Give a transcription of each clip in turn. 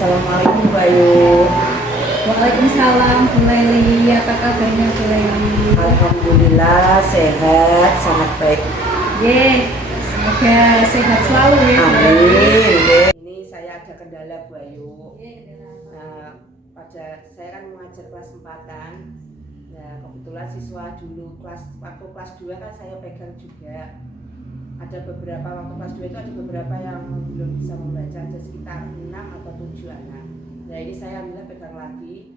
Assalamualaikum Bayu. Waalaikumsalam Bu Leli, apa kabarnya Bu Leli? Alhamdulillah sehat, sangat baik. Semoga sehat selalu ya. Amin. Ini saya ada kendala Bayu. Nah, saya kan mengajar kelas 4-an. Nah, kebetulan siswa dulu waktu kelas 2 kan saya pegang juga. Ada beberapa waktu kelas 2 itu ada beberapa yang belum bisa membaca, ada sekitar 6 atau 7 anak. Nah, ini saya alhamdulillah pegang lagi.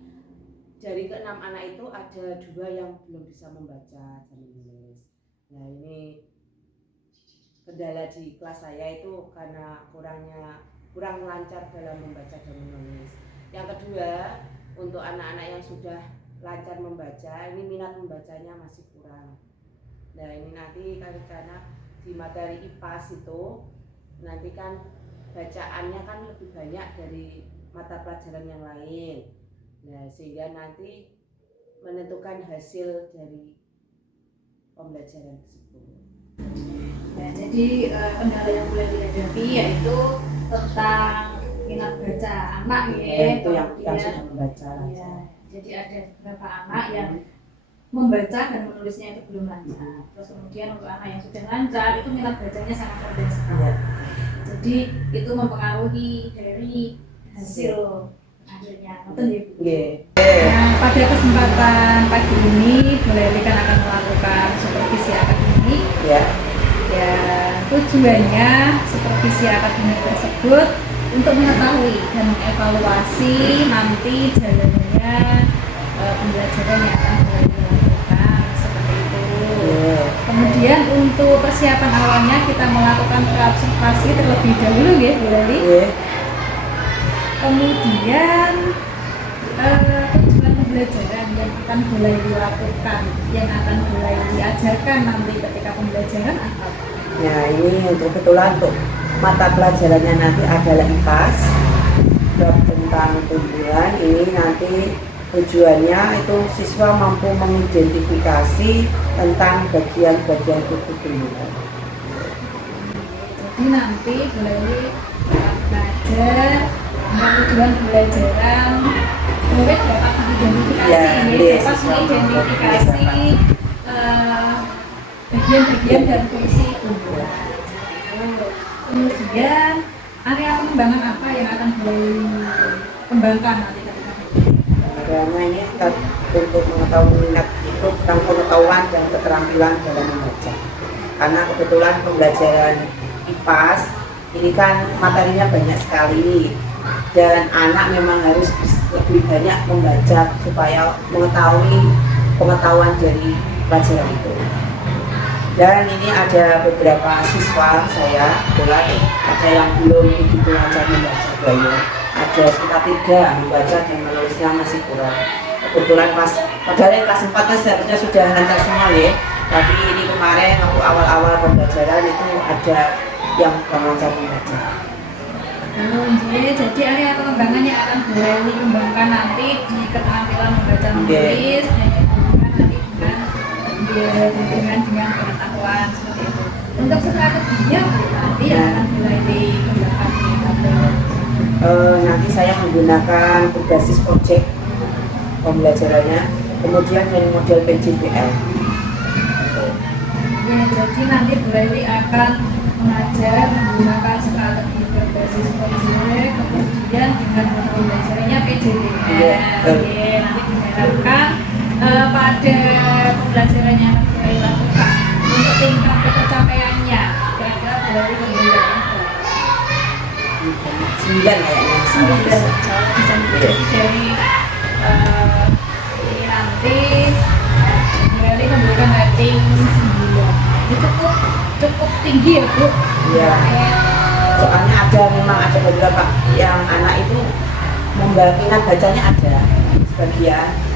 Dari ke-6 anak itu ada 2 yang belum bisa membaca dan menulis. Nah, ini kendala di kelas saya itu karena kurang lancar dalam membaca dan menulis. Yang kedua, untuk anak-anak yang sudah lancar membaca, ini minat membacanya masih kurang. Nah, ini nanti karena di materi IPAS itu nanti kan bacaannya kan lebih banyak dari mata pelajaran yang lain. Nah, sehingga nanti menentukan hasil dari pembelajaran tersebut. Nah, jadi kendala yang boleh dihadapi yaitu tentang minat baca anak ya. Itu yang sudah membaca. Ya, jadi ada beberapa anak yang membaca dan menulisnya itu belum lancar. Terus kemudian untuk anak yang sudah lancar itu minat bacanya sangat rendah sekali. Jadi itu mempengaruhi dari hasil akhirnya. Betul ya Bu? Nah, pada kesempatan pagi ini Bu Leli kan akan melakukan supervisi akademik. Ya, tujuannya supervisi akademik tersebut untuk mengetahui dan mengevaluasi nanti jalannya pembelajaran yang akan Bu Leli lakukan seperti itu. Kemudian untuk persiapan awalnya kita melakukan observasi terlebih dahulu ya Bu Leli. Kemudian tujuan pembelajaran yang akan Bu Leli lakukan, yang akan Bu Leli diajarkan nanti ketika pembelajaran apa? Ya, ini kebetulan untuk mata pelajarannya nanti adalah IPAS, bab tentang tumbuhan. Ini nanti tujuannya itu siswa mampu mengidentifikasi tentang bagian-bagian tubuh tumbuhan. Jadi nanti Bu Leli akan belajar dengan tujuan pembelajaran murid dapat mengidentifikasi bagian-bagian dan fungsi tumbuhan. Kemudian area pengembangan apa yang akan Bu Leli kembangkan nanti? Karena ini untuk mengetahui minat itu tentang pengetahuan dan keterampilan dalam membaca. Karena kebetulan pembelajaran IPAS ini kan materinya banyak sekali dan anak memang harus lebih banyak membaca supaya mengetahui pengetahuan dari pelajaran itu. Dan ini ada beberapa siswa saya, kebetulan ada yang belum begitu lancar membaca Bayu. Ada sekitar 3 membaca dan menulisnya masih kurang. Kebetulan padahal kelas 4 kan seharusnya sudah lancar semua ya. Tapi ini kemarin waktu awal-awal pembelajaran itu ada yang kurang lancar membaca. Jadi area pengembangan yang akan Bu Leli kembangkan nanti di keterampilan membaca menulis dan nanti dengan pengetahuan seperti itu. Untuk strateginya nanti akan Bu Leli kembangkan nanti saya menggunakan berbasis project pembelajarannya, kemudian dari model PJBL. Ya, jadi nanti Bu Leli akan mengajar menggunakan strategi berbasis project, kemudian dengan model pembelajarannya PJBL. Nanti diharapkan pada pembelajaran yang akan Bu Leli lakukan untuk tingkat ketercapaiannya kira-kira Bu Leli menggunakan 9 kayaknya. 9 bisa jadi dari ini nanti Bu Leli memberikan rating 9. Itu cukup tinggi ya Bu? Iya. Soalnya memang ada beberapa yang anak itu minat bacanya ada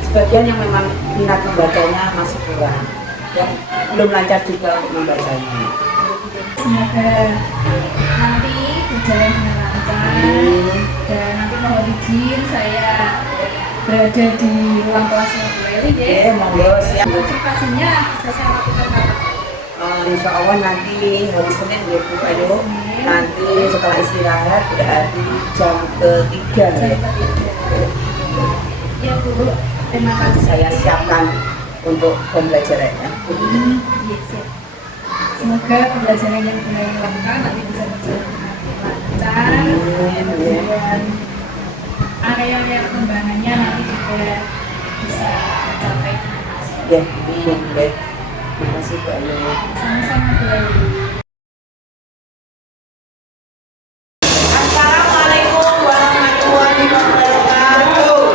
sebagian yang memang minat membacanya masih kurang, yang belum lancar juga untuk membacanya. Semoga nanti berjalan dengan lancar dan nanti mohon izin saya berada di ruang kelasnya Bu Leli ya. Monggo siap. Observasinya bisa saya lakukan kapan? Insya Allah nanti hari Senin ya Bu Ayu. Nanti setelah istirahat berarti jam ketiga ya. Ya Bu, terima kasih. Saya siapkan untuk pembelajarannya. Iya, siap. Semoga pembelajaran yang kita lakukan nanti bisa berjalan lancar. Kemudian area perkembangannya nanti juga bisa tercapai dengan hasil. Ya, baik. Terima kasih Bu Ayu. Sama-sama Bu Ayu. Assalamualaikum warahmatullahi wabarakatuh.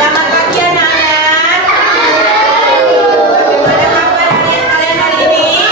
Selamat pagi anak-anak. Bagaimana kabar kalian hari ini?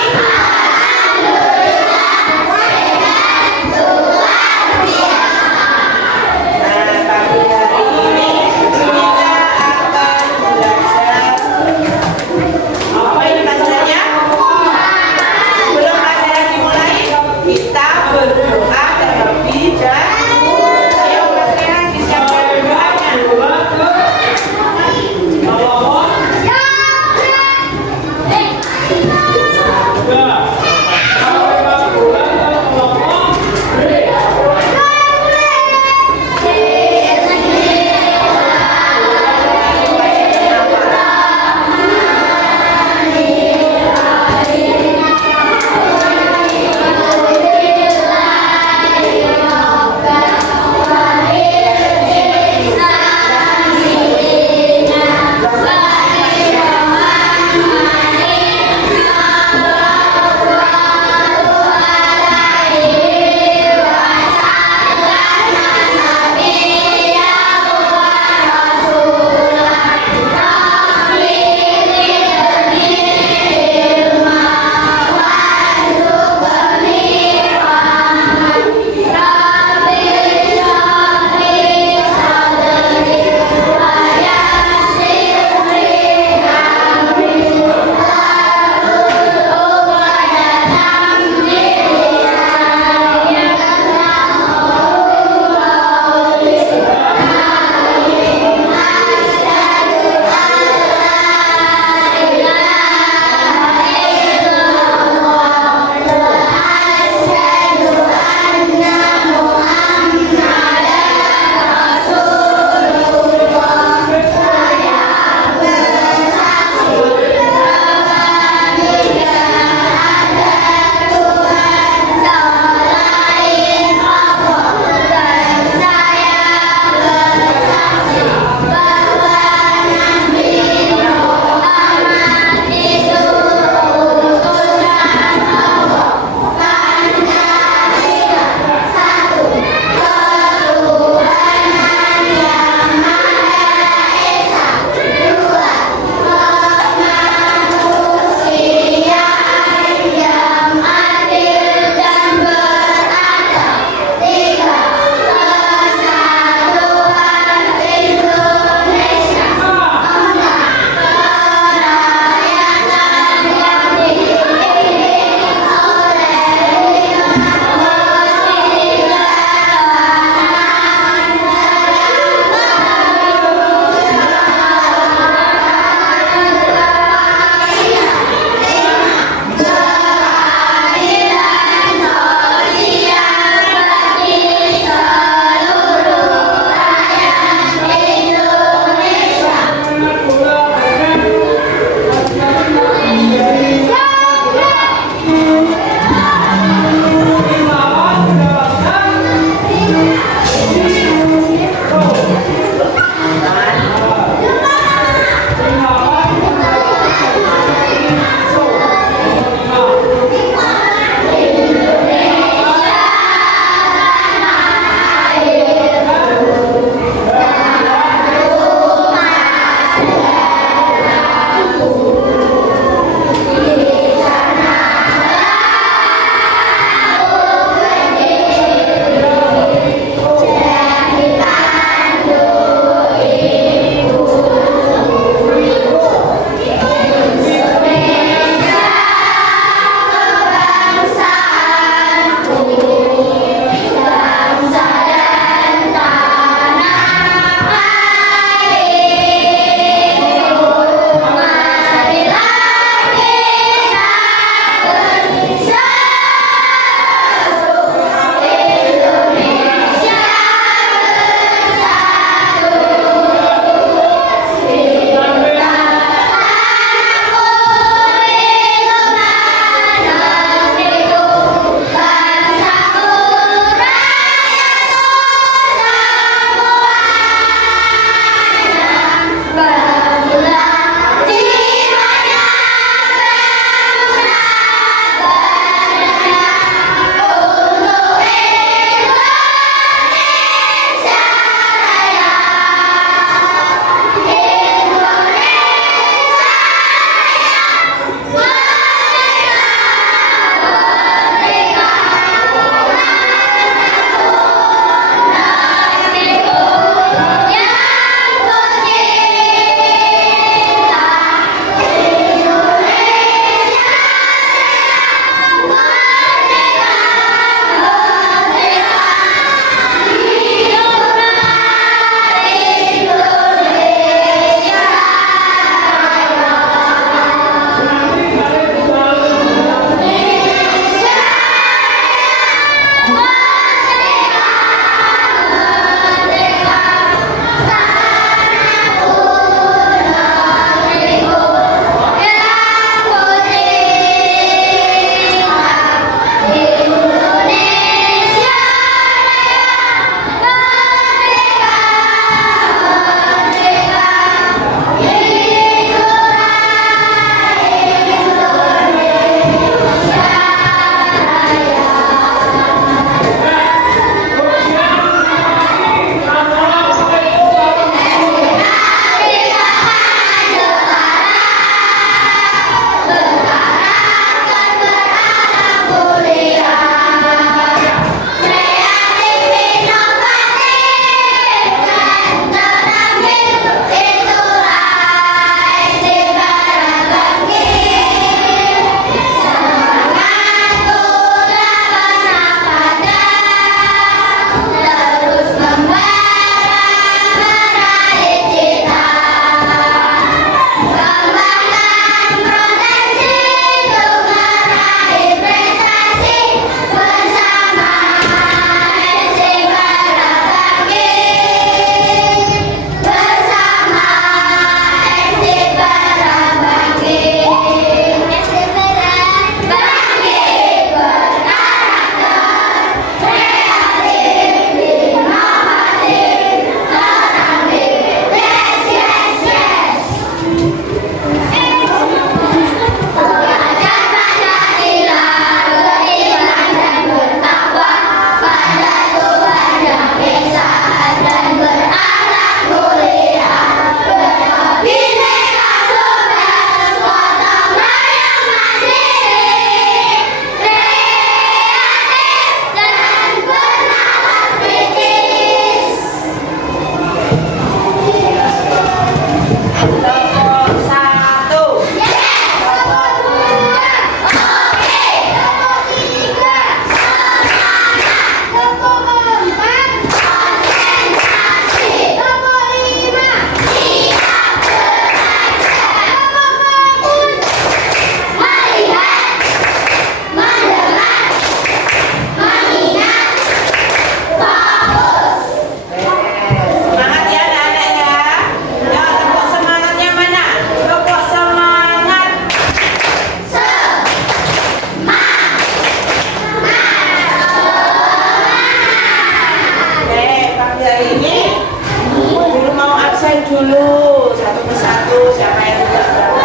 dulu satu persatu siapa yang sudah berapa.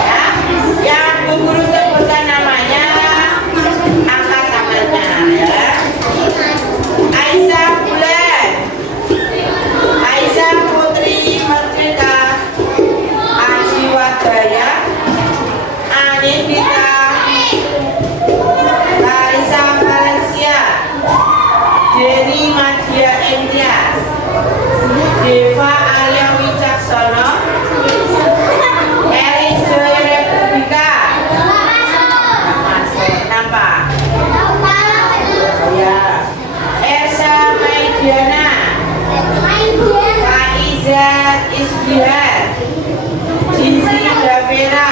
Ya, yang Bu Guru sebutkan namanya, angkat tangannya ya. Aisyah Bulan, Aisyah Putri Merdeka, Aji Wadaya, Anindita, Larissa Valencia, Dery Madia Indias, Deva Alia Wicaksono, Elis Joy Republika, nampak? Ya. Esa Maidiana, Faiza Isbihar, Jizi Davera,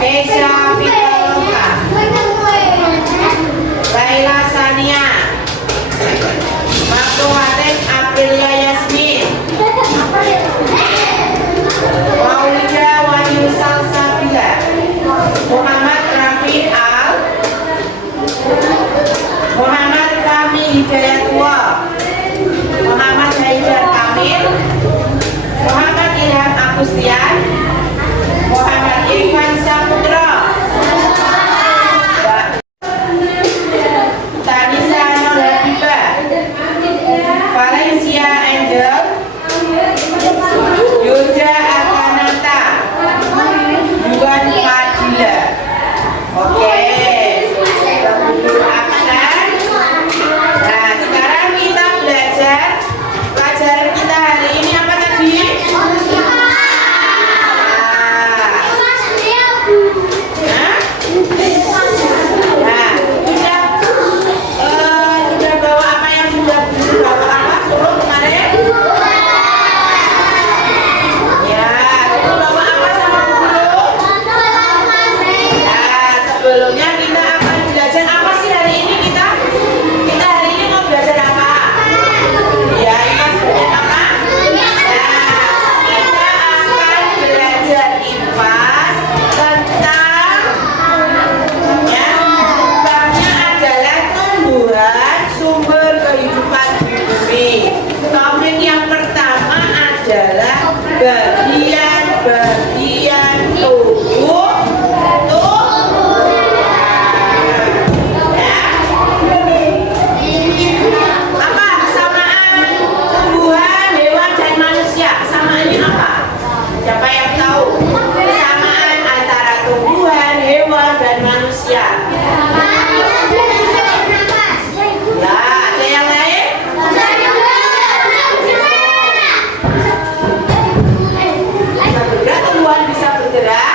Kesha Pitaloka, Laila Sania, Maktuhatin Aprilia Yasmin, Maulida Wahyu Salsabila, Muhammad Rafi Al, Muhammad Kami Hidayatullah, Muhammad Haidar Kamil, Muhammad Ilham Agustian, Muhammad Irfan Saputra, Tanisa Nur Habibah, Valencia Angel, Yuda Akanata, Yuan Fadila. Oke, sudah duduk absen. Nah, sekarang kita belajar. Pelajaran kita hari ini apa tadi? Sudah bawa apa yang sudah bawa apa? Suruh kemarin? Ya, suruh bawa apa sama guru? Ya, sebelumnya kita akan belajar apa sih hari ini kita? Kita hari ini mau belajar apa? Ya, Imas belajar apa? Ya, kita akan belajar IPAS tentang ya, babnya adalah tumbuhan sumber kehidupan di bumi. Topik yang pertama adalah bagian-bagian tubuh ya. Apa kesamaan tumbuhan, hewan, dan manusia? Kesamaannya apa? Siapa yang tahu kesamaan antara tumbuhan, hewan, dan manusia? Ya, ada yang lain? Bisa bergerak, tumbuhan bisa bergerak.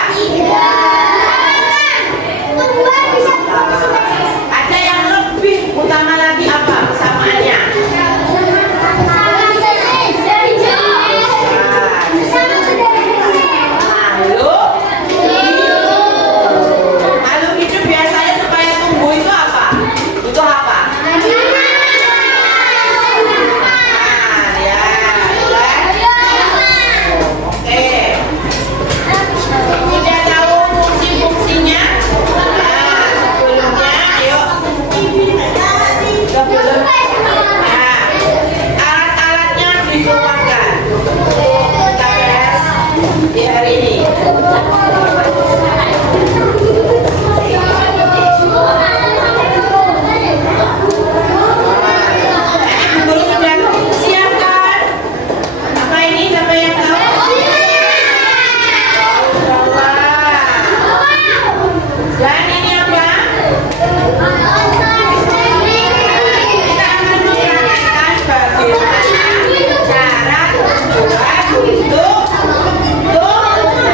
Ada yang lebih utama lagi apa kesamaannya? Makhluk hidup biasanya supaya tumbuh itu apa? Itu apa? Ya, oke. Sudah tahu fungsi-fungsinya? Nah, sebelumnya, ayo. Sebelum, nah, alat-alatnya dikeluarkan. Kita bahas di hari ini. Guru sudah siapkan. Apa ini? Siapa yang tahu? Dan ini apa? Kita akan mempraktekkan bagaimana cara tumbuhan untuk tumbuh.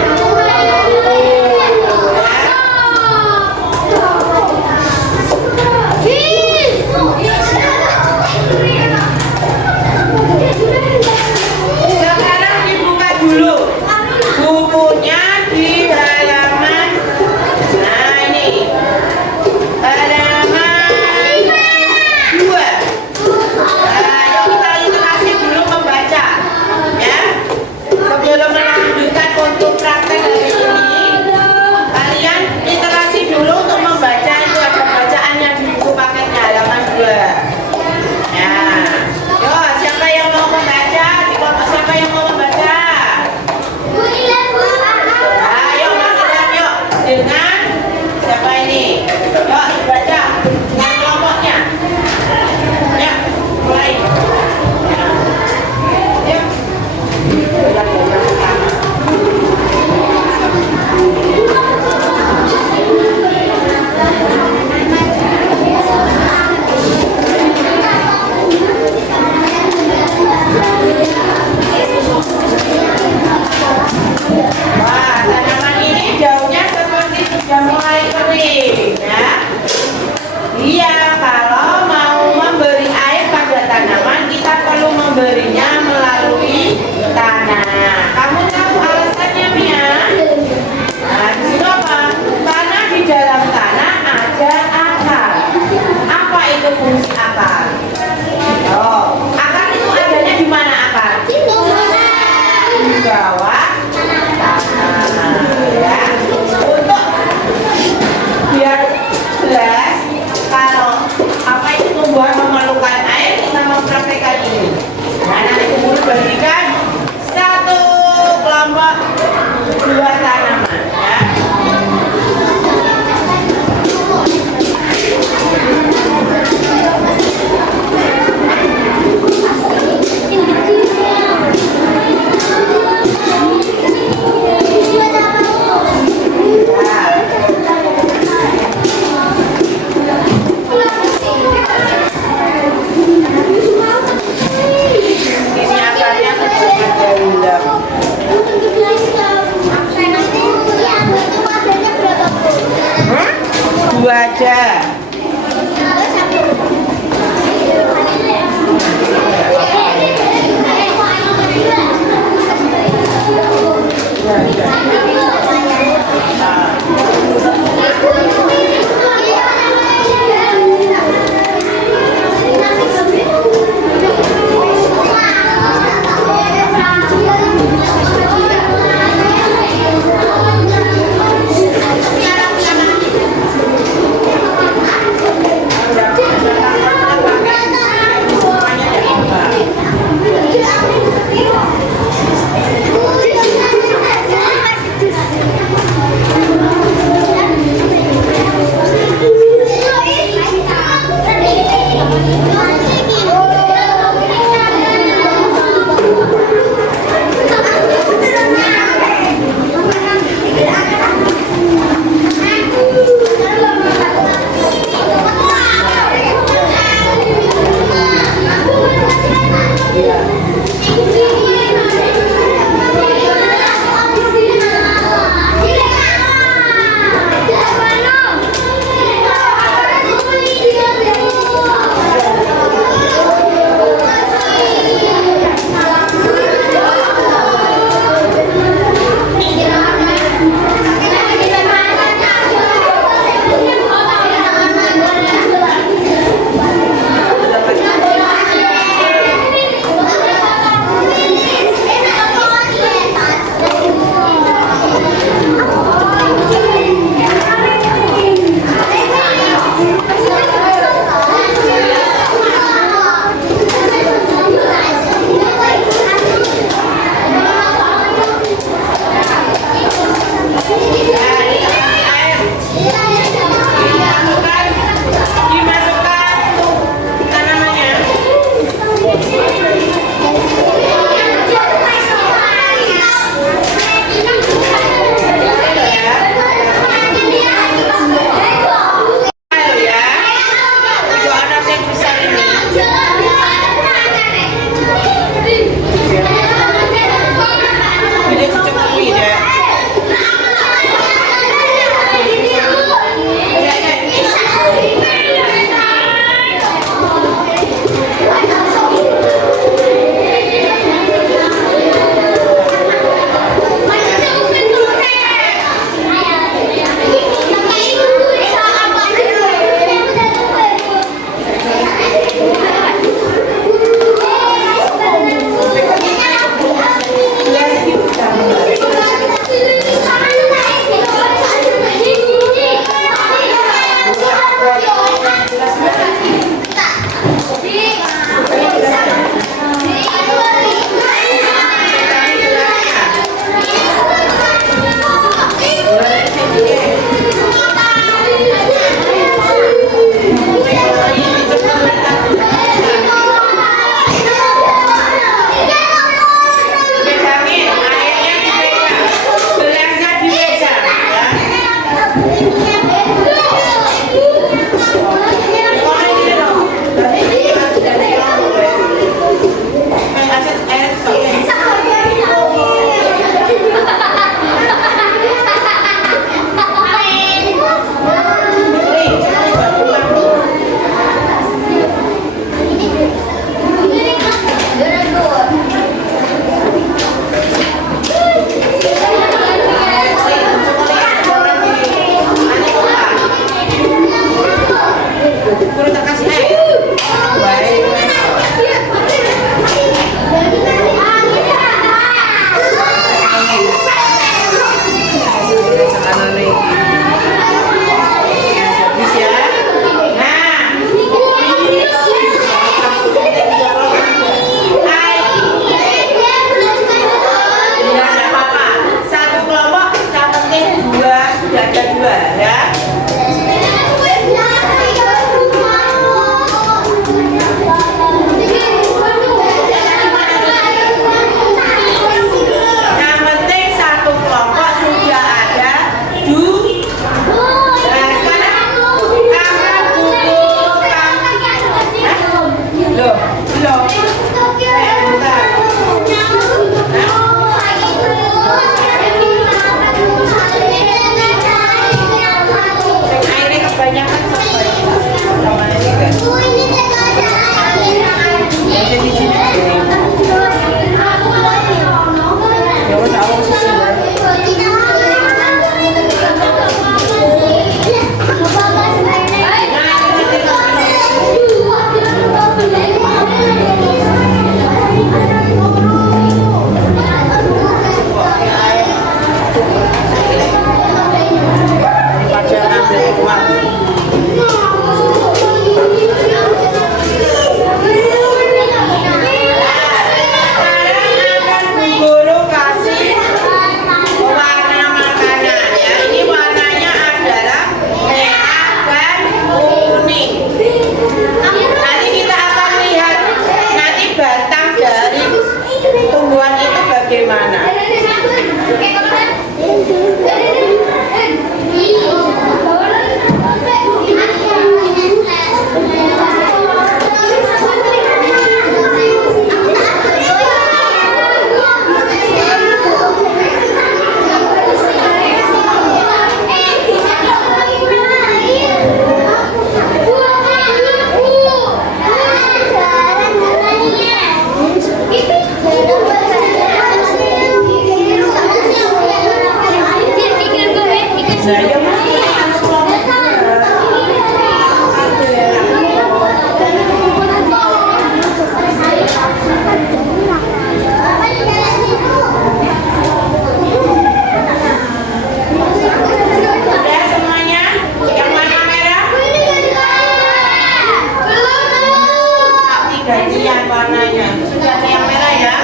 warnanya. Sudah ada yang merah ya.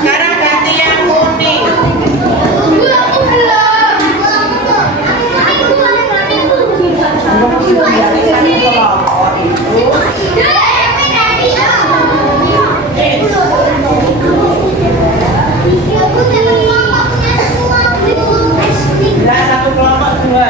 Sekarang ganti yang kuning. Dari satu kelompok itu. Nah, satu kelompok dua.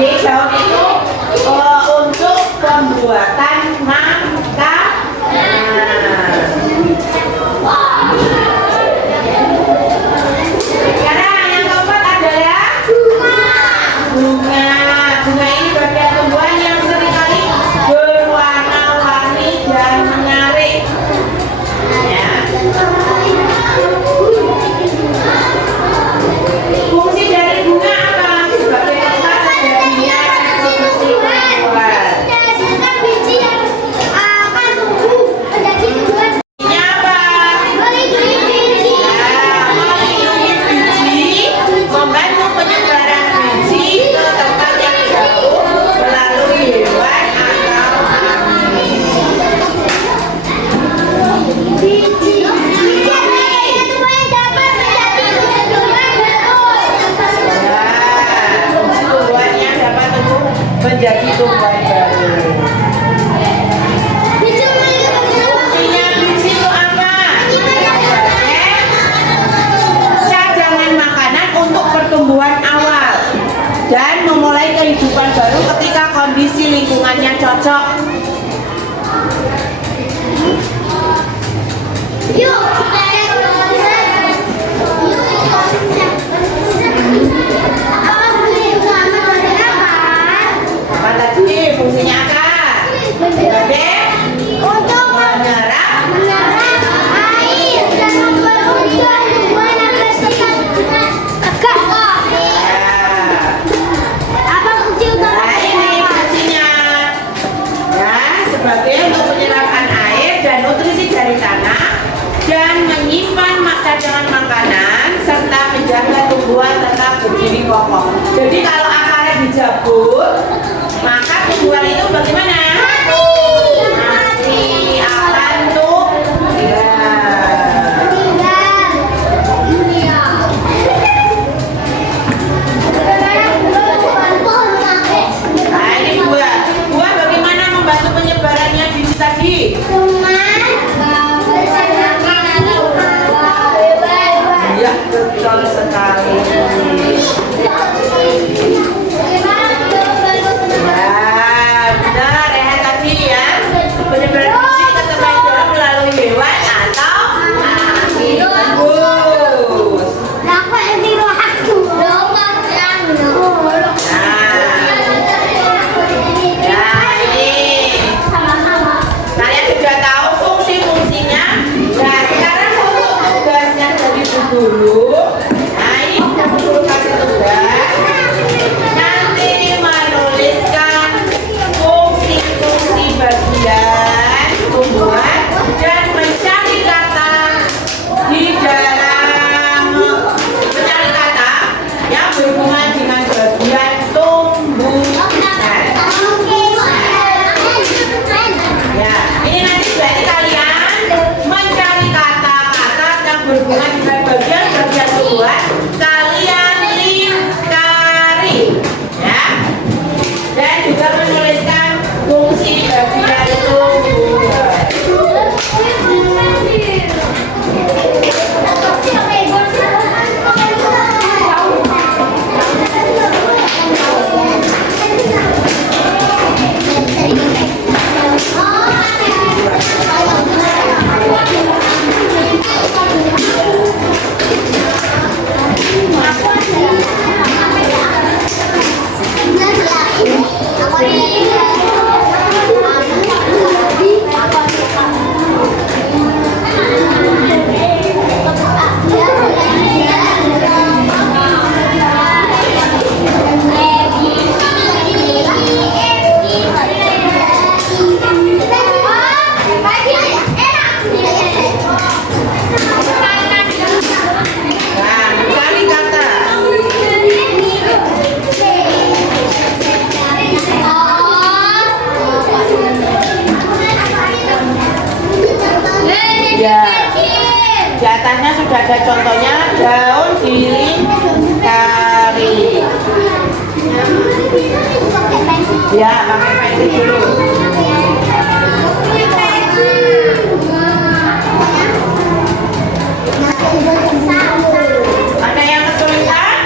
Sebagai daun itu untuk pembuatan makanan. Sekarang yang keempat adalah bunga. Bunga ini bagian tumbuhan yang seringkali berwarna-warni dan menarik. Ya. Fungsi dari bunga apa? Sebagai tempat terjadinya reproduksi perempuan. Ini apa? Melindungi biji, membantu penyebaran biji ke tempat yang jauh melalui hewan atau angin. Tumbuhan yang dapat tumbuh menjadi tumbuhan baru. Fungsinya biji itu apa? Cadangan makanan untuk pertumbuhan awal dan memulai kehidupan baru ketika kondisi lingkungannya cocok. Apa tadi fungsinya apa? Sebagai untuk menyerap air dan membuat tumbuhan agar tetap tegak. Apa fungsi utama? Nah, ini fungsinya. Ya, sebagai untuk penyerapan air dan nutrisi dari tanah dan menyimpan cadangan makanan serta menjaga tumbuhan tetap berdiri kokoh. Jadi kalau akarnya dijabut, maka tumbuhan itu bagaimana? Mati akan tuh. Ya. Nah, ini buah. Buah bagaimana membantu penyebarannya biji tadi? Ya, betul sekali. Ya, benar ya tadi ya. Penyebaran biji ke tempat yang jauh melalui hewan atau angin. Bagus. Nah, ini kalian sudah tahu fungsi-fungsinya. Nah, sekarang untuk tugasnya dari Bu Guru. Nah, ini Bu Guru kasih tugas. Nanti menuliskan fungsi-fungsi bagian tumbuhan dan mencari kata di dalam mencari kata yang berhubungan dengan bagian tumbuhan. Ya, ini nanti berarti kalian mencari kata-kata yang berhubungan dengan bagian-bagian tumbuhan. Kalian lingkari, ya, dan juga menuliskan fungsi bagian tumbuhan. Nah, mencari kata. Ya, di atasnya sudah ada contohnya daun dilingkari. Ya, pakai pensil dulu. Ada yang kesulitan?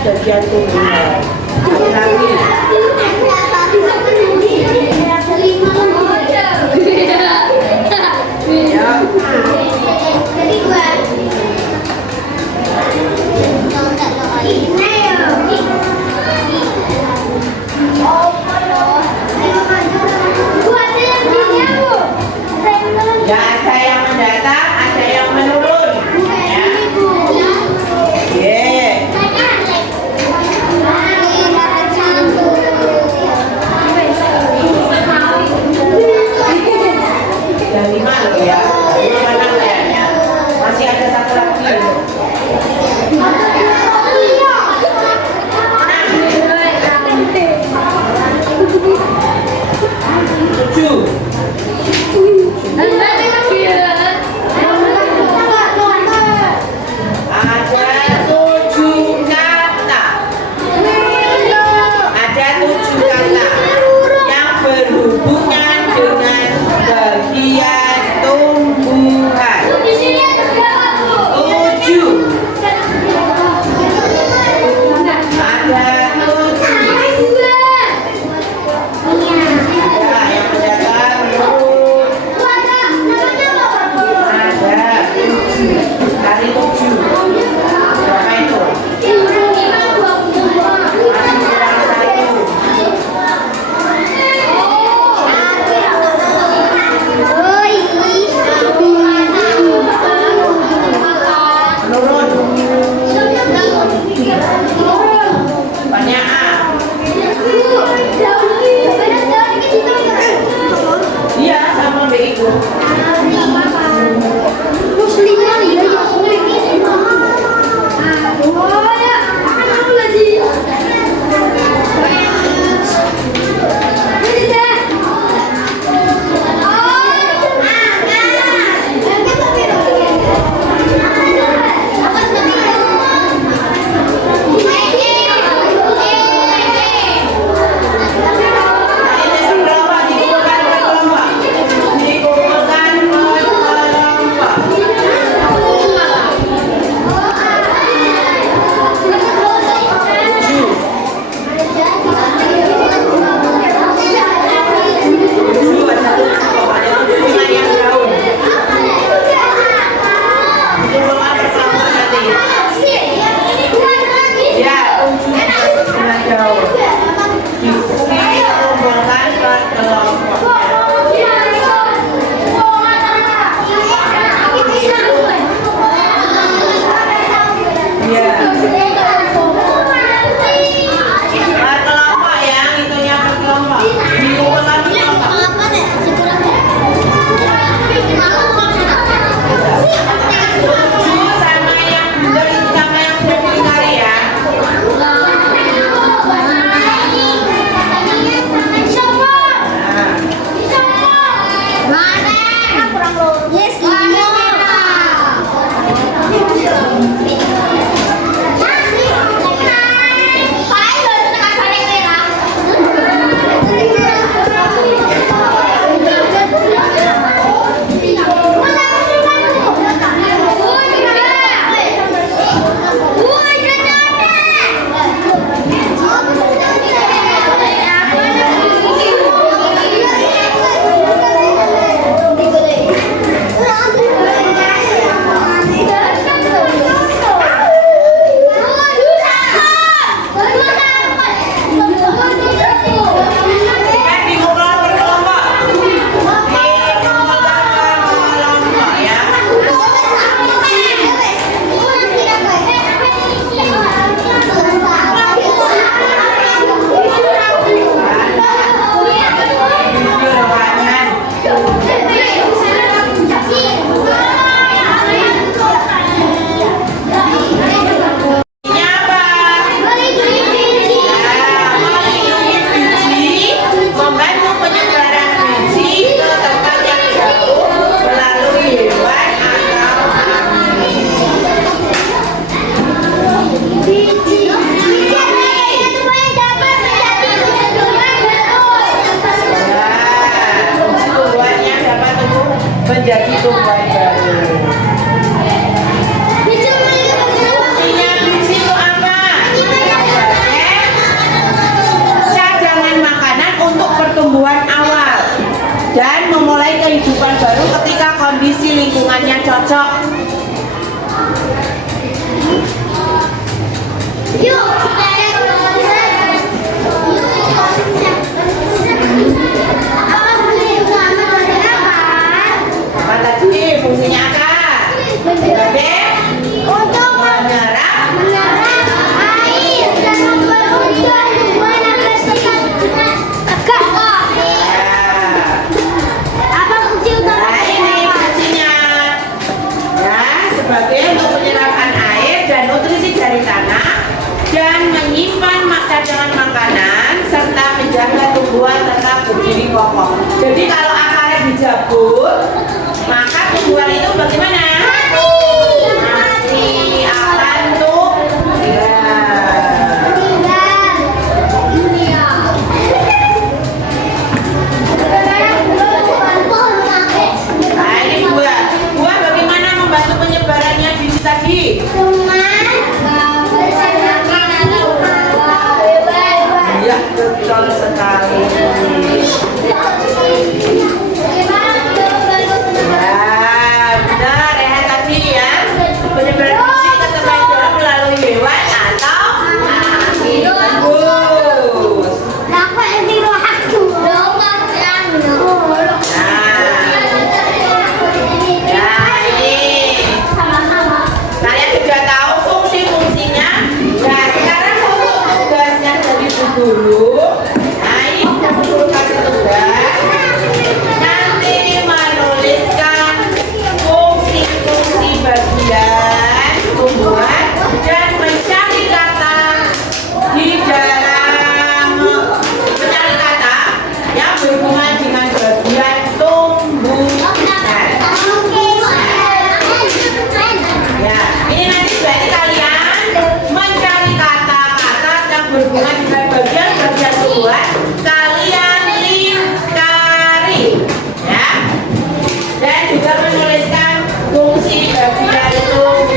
bagian tunggal. Ulangi. Ya, ada yang mendatang, ada yang menurun. Ya. Ye. Yang 5 loh ya. Belum menang ya. yang cocok. Yuk, Apa tadi fungsinya apa? untuk Menyerap air dan membuat hubungan yang bersifat tegak. Apa fungsi utama Nah, ini fungsinya. Ya, sebagai untuk penyerapan air dan nutrisi dari tanah dan menyimpan cadangan makanan serta menjaga tumbuhan tetap berdiri kokoh. Jadi kalau akarnya dijabut, maka tumbuhan itu bagaimana? Mati akan tuh. Ya. Nah, ini buah. Buah bagaimana membantu penyebarannya biji tadi? Iya, betul sekali. Ya, benar ya tadi ya. Penyebaran biji ke tempat dalam melalui hewan atau angin tembus. Nah, ini kalian sudah tahu fungsi-fungsinya. Nah, sekarang untuk tugasnya dari Bu Guru. Nah, ini Bu Guru kasih tugas. Nanti menuliskan fungsi-fungsi bagian tumbuhan dan mencari kata di dalam mencari kata yang berhubungan dengan bagian tumbuhan. Ya, ini nanti berarti kalian mencari kata-kata yang berhubungan dengan bagian-bagian tumbuhan. Kalian lingkari, ya, dan juga menuliskan fungsi bagian tumbuhan.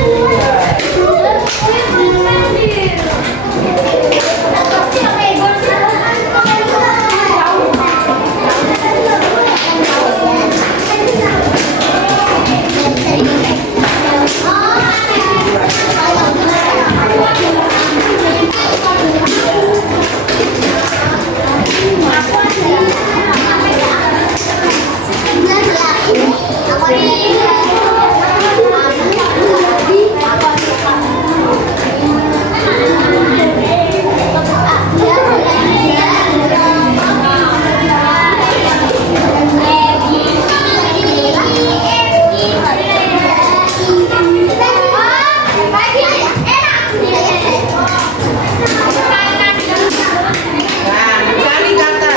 Nah, mencari kata.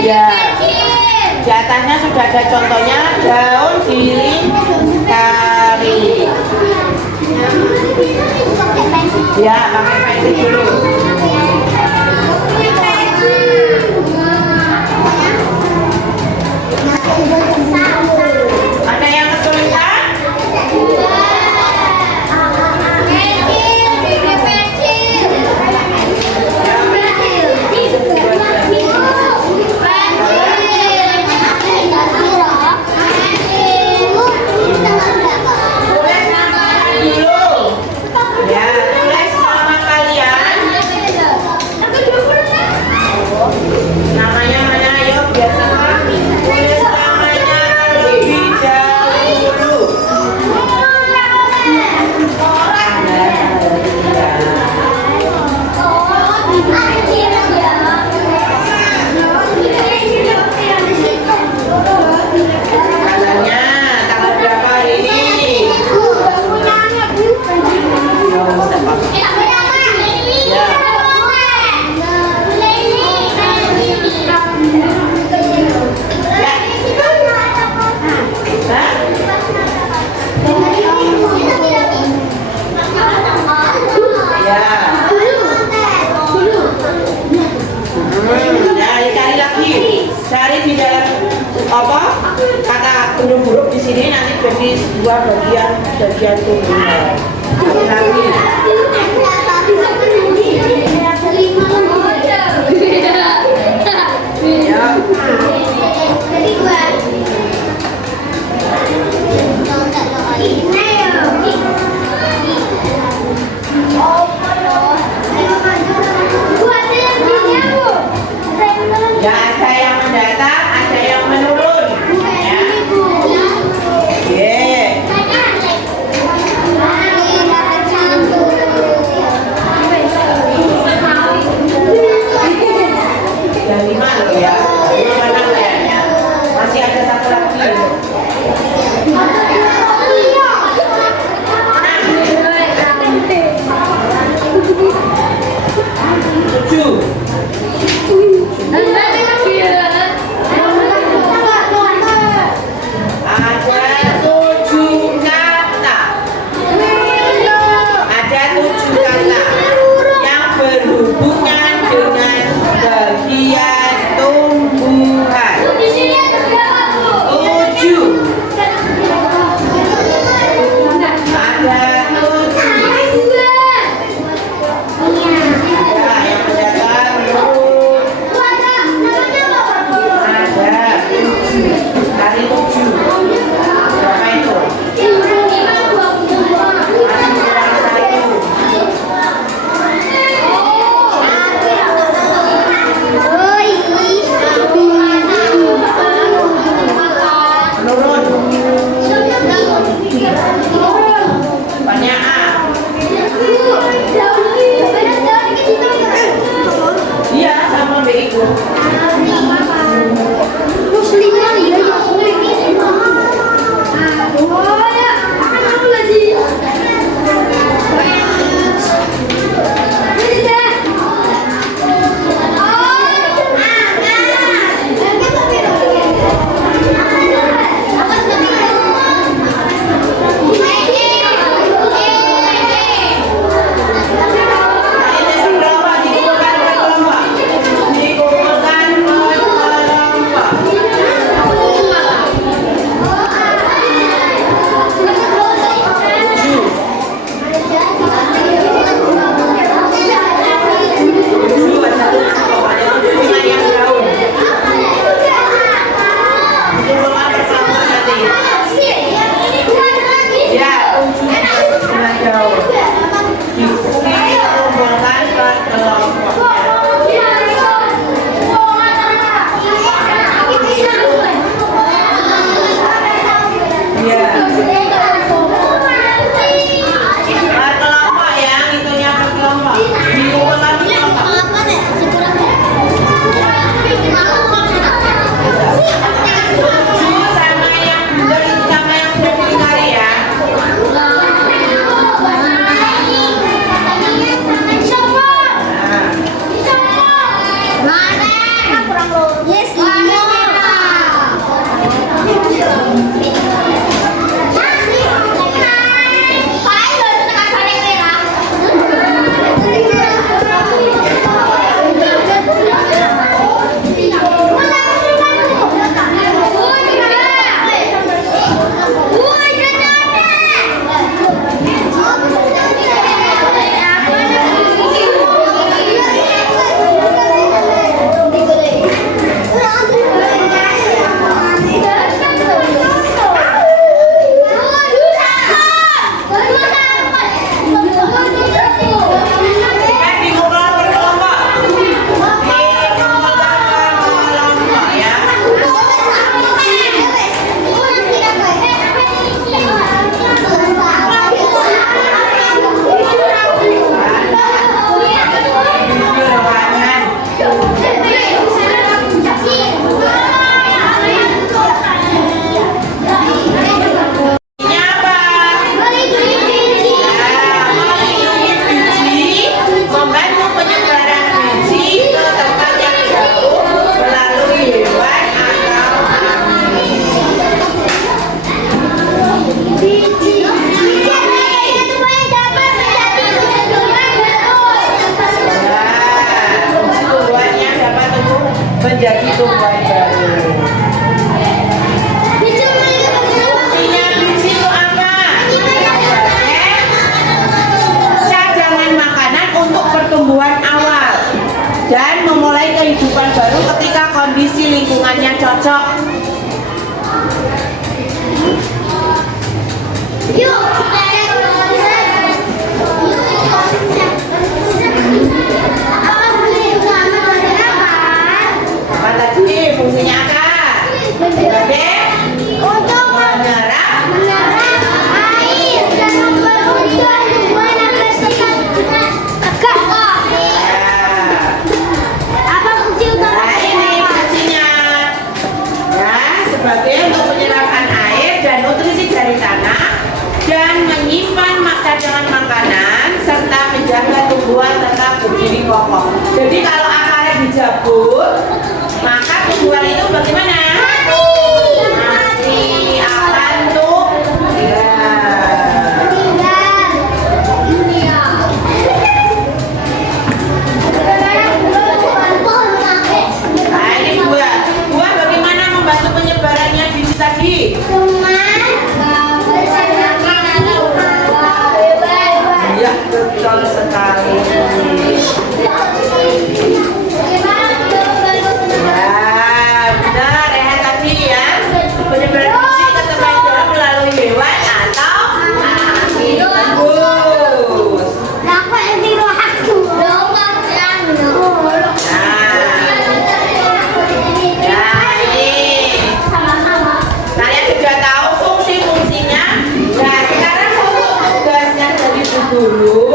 Ya, di atasnya sudah ada contohnya daun dilingkari. Ya, pakai pensil dulu. Ada yang kesulitan? Tulis nama dulu. Ya, tulis nama kalian. Namanya mana? Ayo, biasakan tulis namanya terlebih dahulu. Tanggalnya, tanggal berapa hari ini? Ya. Cari lagi. Cari di dalam apa? Kata huruf di sini nanti jadi dua bagian tumbuhan. Cari lagi. Ya, ada yang mendatang, ada yang menurun. Ya. Oke. Yang 5 loh ya. Belum menang kayaknya. Masih ada satu lagi. 7. Ada 7 kata. Ada 7 kata yang berhubungan dengan bagian tumbuhan. 7. Ada 7. Ya, yang mendatang menurun. Ada 7. Kali 7. Berapa itu? Masih kurang 1. Menurun. Banyak A. Iya, sama B itu. Ini berapa? Dikumpulkan berapa? Dikumpulkan menjaga tumbuhan tetap berdiri kokoh. Jadi kalau akarnya dijabut, maka tumbuhan itu bagaimana? Mati akan tumbuh. Nah ini buah. Buah bagaimana membantu penyebarannya biji tadi? Ya betul sekali. Ya benar ya tadi ya. Penyebaran biji ke tempat hidrola melalui hewan atau angin tembus. Kalian sudah tahu fungsi-fungsinya. Nah sekarang untuk tugasnya dari guru.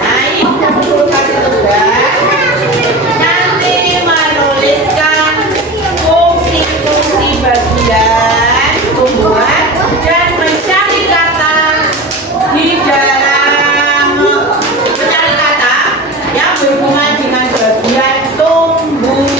Nah ini guru kasih tugas. Nanti menuliskan fungsi-fungsi bagian tumbuhan dan mencari kata di dalam mencari kata yang berhubungan dengan bagian tumbuhan.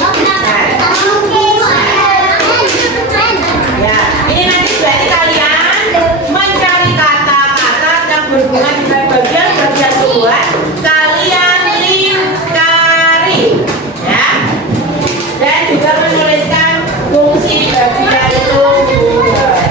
Ya, ini nanti berarti kalian mencari kata-kata yang berhubungan dengan bagian-bagian tumbuhan. Kalian lingkari, ya, dan juga menuliskan fungsi bagian tumbuhan.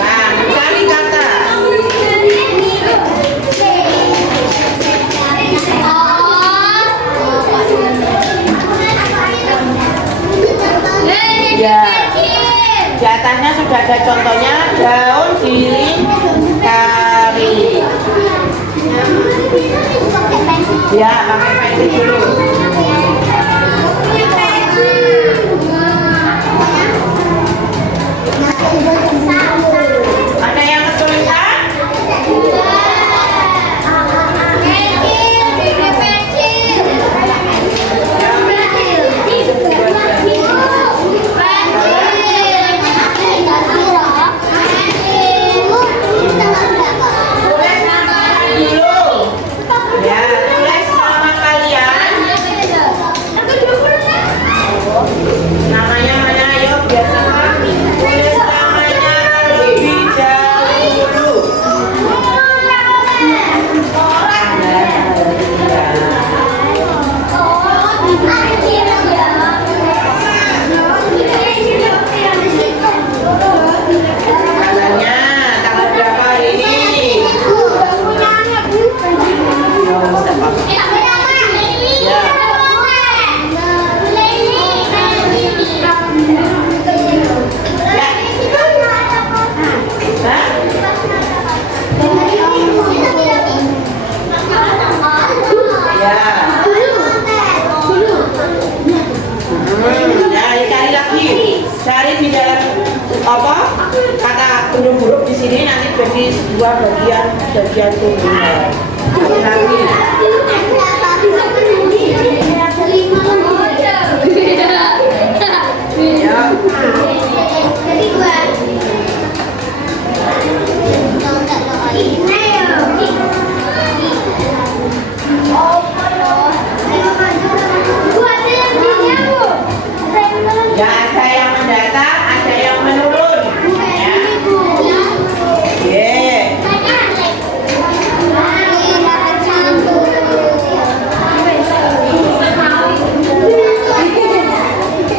Nah, mencari kata. Ya, di atasnya sudah ada contohnya daun dilingkari. Ya, pakai pensil dulu. Ada yang kesulitan? Tulis namanya dulu. Ya, tulis nama kalian. Namanya mana? Ayo biasa. Tulis namanya terlebih dahulu. Tanggalnya, tanggal berapa hari ini? Ya. Ya. Ya, cari lagi. Cari di dalam apa? Kata huruf-huruf di sini nanti jadi sebuah bagian tumbuhan. Cari lagi. Ya. Ya, ada yang mendatang, ada yang menurun. Ya. Yeah.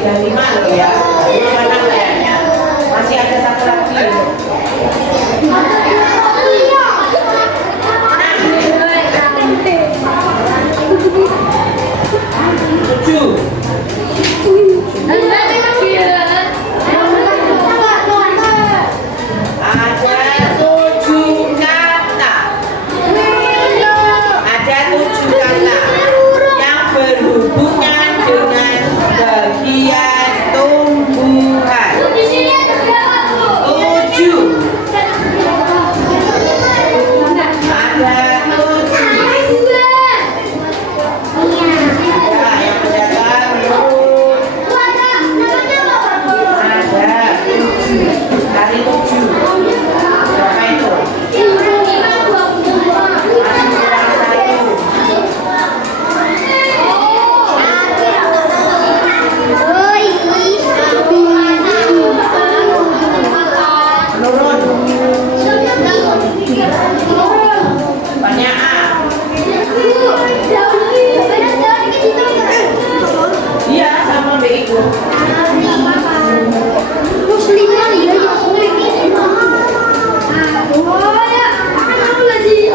Ada 5 loh ya. Mana kayaknya? Masih ada satu lagi. ambek iku. Musliman ya ya. Oh ya, aku lagi.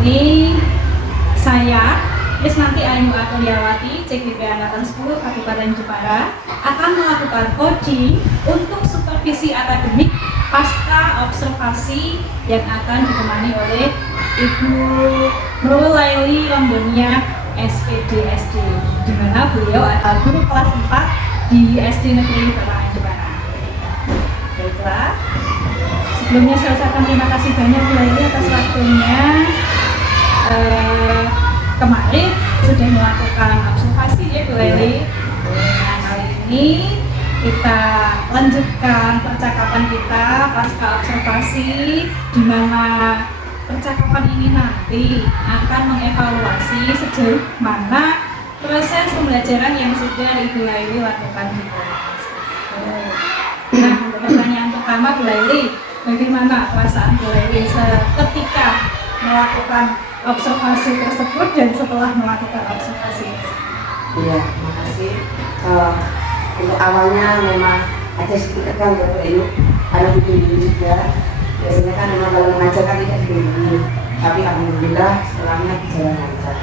ini saya Krisnanti Ayu Atuliawati, CGP Angkatan 10 Kabupaten Jepara akan melakukan coaching untuk supervisi akademik pasca observasi yang akan ditemani oleh Ibu Nurul Laili Lombonia SPD SD, di mana beliau adalah guru kelas 4 di SD Negeri Perwakilan Jepara. Baiklah, sebelumnya saya ucapkan terima kasih banyak Bu Laili atas waktunya. Kemarin sudah melakukan observasi ya Bu Laili. Nah, kali ini kita lanjutkan percakapan kita pasca observasi, di mana percakapan ini nanti akan mengevaluasi sejauh mana proses pembelajaran yang sudah Ibu Laili lakukan di kelas. Nah, untuk pertanyaan pertama Bu Laili, bagaimana perasaan Bu Laili ketika melakukan observasi tersebut dan setelah melakukan observasi? Iya, makasih. Untuk awalnya memang ada sedikit tegang ya Bu Ayu, karena dibimbing juga. Biasanya kan memang kalau mengajar kan tidak dibimbing, tapi alhamdulillah setelahnya berjalan lancar.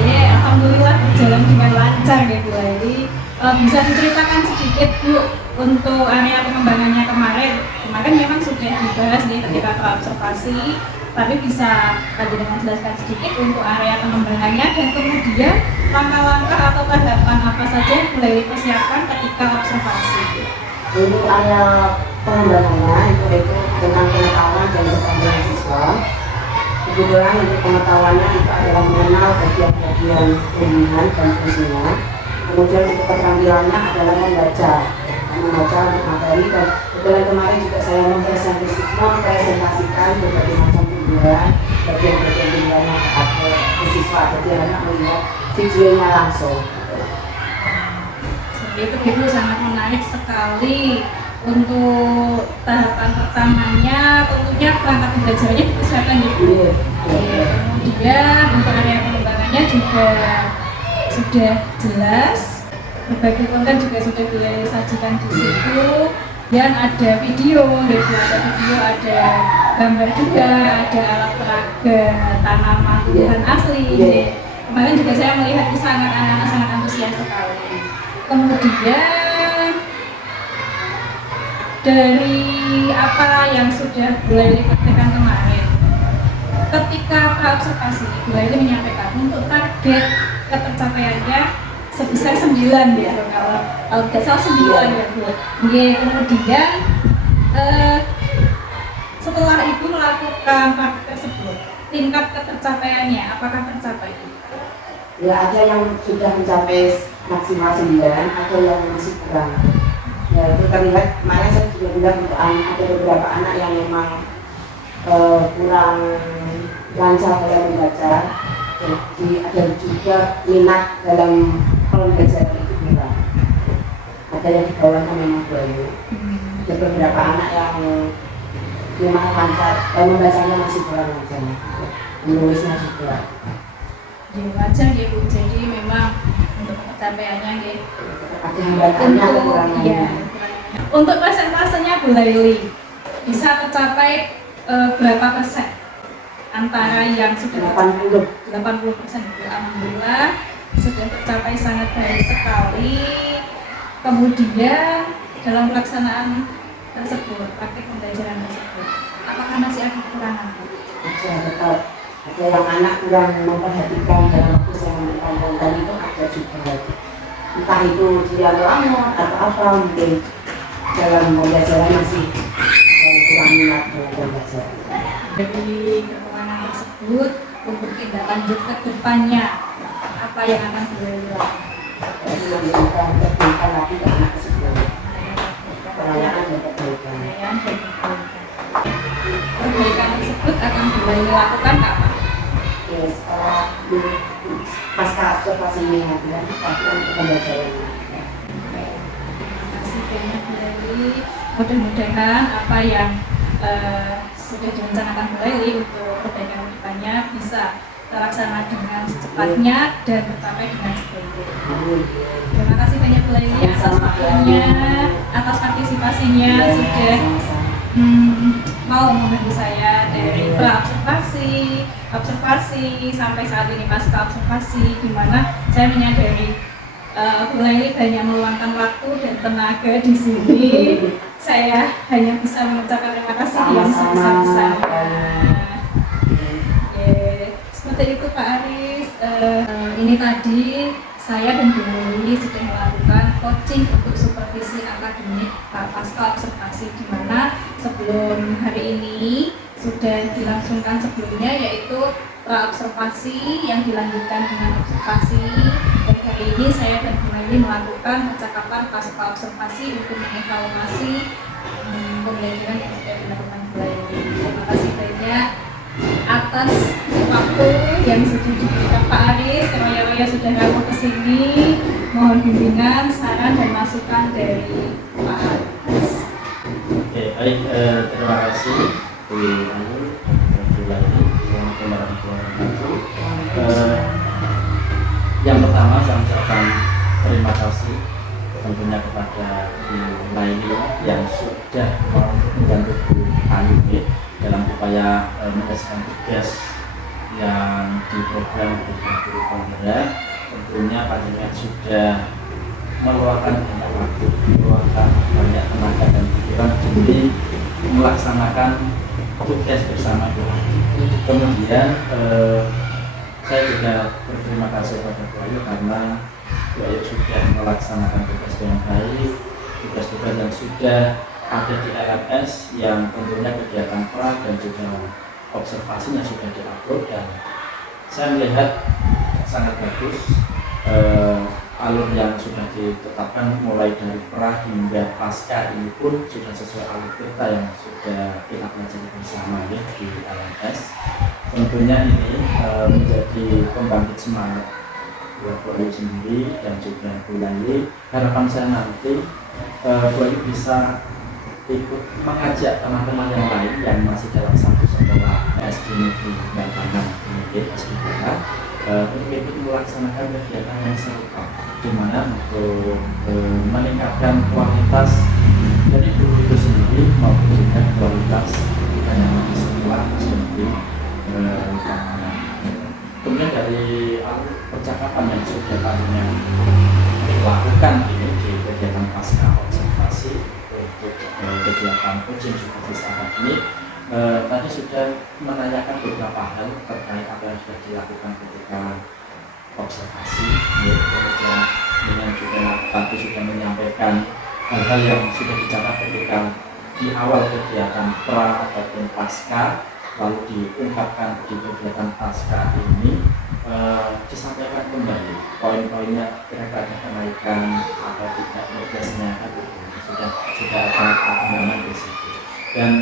Iya, alhamdulillah berjalan dengan lancar ya Bu Laili. Bisa diceritakan sedikit Bu untuk area pengembangannya kemarin? Kemarin memang sudah dibahas nih ketika observasi, tapi bisa dengan jelaskan sedikit untuk area pengembangannya dan kemudian langkah-langkah atau tahapan apa saja yang mulai dipersiapkan ketika observasi. Untuk area pengembangannya itu tentang pengetahuan dan perkembangan siswa. Kebetulan untuk pengetahuannya itu adalah mengenal bagian-bagian tumbuhan dan fungsinya. Kemudian untuk keterampilannya adalah membaca untuk materi, dan kebetulan kemarin juga saya mempresentasikan berbagai macam tumbuhan, bagian-bagian tumbuhannya ke siswa, jadi anak melihat videonya langsung. Itu sangat menarik sekali. Untuk tahapan pertamanya tentunya perangkat pembelajarannya dipersiapkan gitu. Kemudian untuk area pengembangannya juga sudah jelas, berbagai konten juga sudah disajikan di situ, dan ada video, ada gambar juga, ada alat peraga tanaman tumbuhan asli. Kemarin juga saya melihat itu anak-anak sangat antusias sekali. Kemudian dari apa yang sudah Bu Laili praktekkan kemarin, ketika observasi Bu Laili menyampaikan untuk target ketercapaiannya sebesar 9 ya, kalau tidak salah 9 ya Bu. Kemudian setelah Ibu melakukan praktek tersebut, tingkat ketercapaiannya apakah tercapai? Ya, ada yang sudah mencapai maksimal 9, ada yang masih kurang. Ya, itu terlihat kemarin saya juga bilang untuk ada beberapa anak yang memang kurang lancar dalam membaca. Jadi ada juga minat dalam pembelajaran itu kurang. Ada yang di bawahnya memang bayu. Ada beberapa anak yang memang lancar, membacanya masih kurang lancar, menulisnya juga. Ya, wajar ya Bu, jadi memang untuk pencapaiannya ya. Ada hambatannya, kekurangannya. Untuk persentasenya Bu Laili bisa tercapai berapa persen antara yang sudah 80%? Alhamdulillah sudah tercapai, sangat baik sekali. Kemudian dalam pelaksanaan tersebut, praktik pembelajaran tersebut, apakah masih ada kekurangan? Ada, tetap ada yang anak kurang memperhatikan dalam waktu saya memberikan konten itu, ada juga. Entah itu dia ngelamun atau apa, mungkin dalam pembelajaran masih kurang minat dalam pembelajaran. Dari kekurangan tersebut, untuk tindak lanjut ke depannya, apa yang akan dilakukan? Jadi memberikan perbaikan lagi ke anak tersebut. Perayaan dan perbaikan. Perbaikan tersebut akan dilakukan kapan? Ya, setelah pasca observasi ini dan untuk pembelajaran. Terima kasih banyak Bu Laili. Mudah-mudahan apa yang sudah direncanakan Bu Laili untuk perbaikan kedepannya bisa terlaksana dengan secepatnya dan tercapai dengan sebaik-baiknya. Terima kasih banyak Bu Laili atas waktunya, atas partisipasinya sudah mau membantu saya dari pra-observasi, observasi, sampai saat ini pasca observasi, di mana saya menyadari Bu Laili banyak meluangkan waktu dan tenaga di sini. Saya hanya bisa mengucapkan terima kasih yang sebesar-besarnya. Seperti itu Pak Aris. Ini tadi saya dan Bu Laili sudah melakukan coaching untuk supervisi akademik pasca observasi, di mana sebelum hari ini sudah dilangsungkan sebelumnya, yaitu pra-observasi yang dilanjutkan dengan observasi, dan hari ini saya dan Bu Laili melakukan percakapan pasca observasi untuk mengevaluasi pembelajaran yang sudah dilakukan Bu Laili. Terima kasih banyak atas waktu yang sudah diberikan Pak Aris. Roya-roya sudah ngaku ke sini. Mohon bimbingan, saran dan masukan dari Pak Aris. Oke, baik, terima kasih Bu Ayu, Bu Laili, Assalamualaikum warahmatullahi wabarakatuh. Yang pertama saya ucapkan terima kasih tentunya kepada Bu Laili yang sudah membantu Bu Ayu dalam upaya menyelesaikan tugas yang di program guru pembelajaran. Tentunya panjenengan sudah meluangkan banyak waktu, meluangkan banyak tenaga dan pikiran demi melaksanakan tugas bersama Bu Ayu. Kemudian saya juga berterima kasih kepada Bu Ayu karena Bu Ayu sudah melaksanakan tugas dengan baik, tugas-tugas yang sudah ada di LMS yang tentunya kegiatan pra dan juga observasinya sudah diupload, dan saya melihat sangat bagus alur yang sudah ditetapkan mulai dari pra hingga pasca ini pun sudah sesuai alur kita yang sudah kita pelajari bersama ya di LMS. Tentunya ini menjadi pembangkit semangat buat Bu Ayu sendiri dan juga Bu Laili. Harapan saya nanti Bu Ayu bisa ikut mengajak teman-teman yang lain yang masih dalam satu sekolah SD Negeri Bantaran kemudian SD Barat untuk ikut melaksanakan kegiatan yang serupa, di mana untuk meningkatkan kualitas dari guru itu sendiri maupun juga kualitas yang di sekolah SD Negeri Bantaran. Kemudian dari percakapan yang sudah kalinya lakukan ini di kegiatan pasca observasi untuk kegiatan coaching supervisi akademik, tadi sudah menanyakan beberapa hal terkait apa yang sudah dilakukan ketika observasi, kemudian dengan juga tadi sudah menyampaikan hal-hal yang sudah dicatat ketika di awal kegiatan pra ataupun pasca, lalu diungkapkan di kegiatan pasca ini, disampaikan kembali poin-poinnya, kira-kira ada kenaikan atau tidak progresnya, sudah ada perkembangan di situ, dan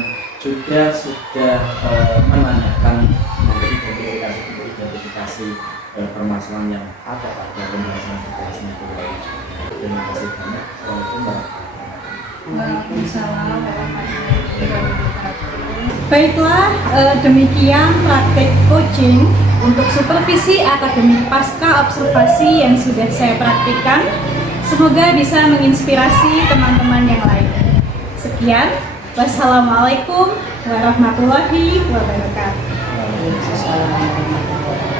juga sudah menanyakan identifikasi permasalahan yang ada pada pembahasan tugasnya. Terima kasih banyak. Waalaikumsalam warahmatullahi wabarakatuh. Baiklah, demikian praktek coaching untuk supervisi akademik pasca observasi yang sudah saya praktikkan. Semoga bisa menginspirasi teman-teman yang lain. Sekian, wassalamualaikum warahmatullahi wabarakatuh. Waalaikumsalam warahmatullahi wabarakatuh.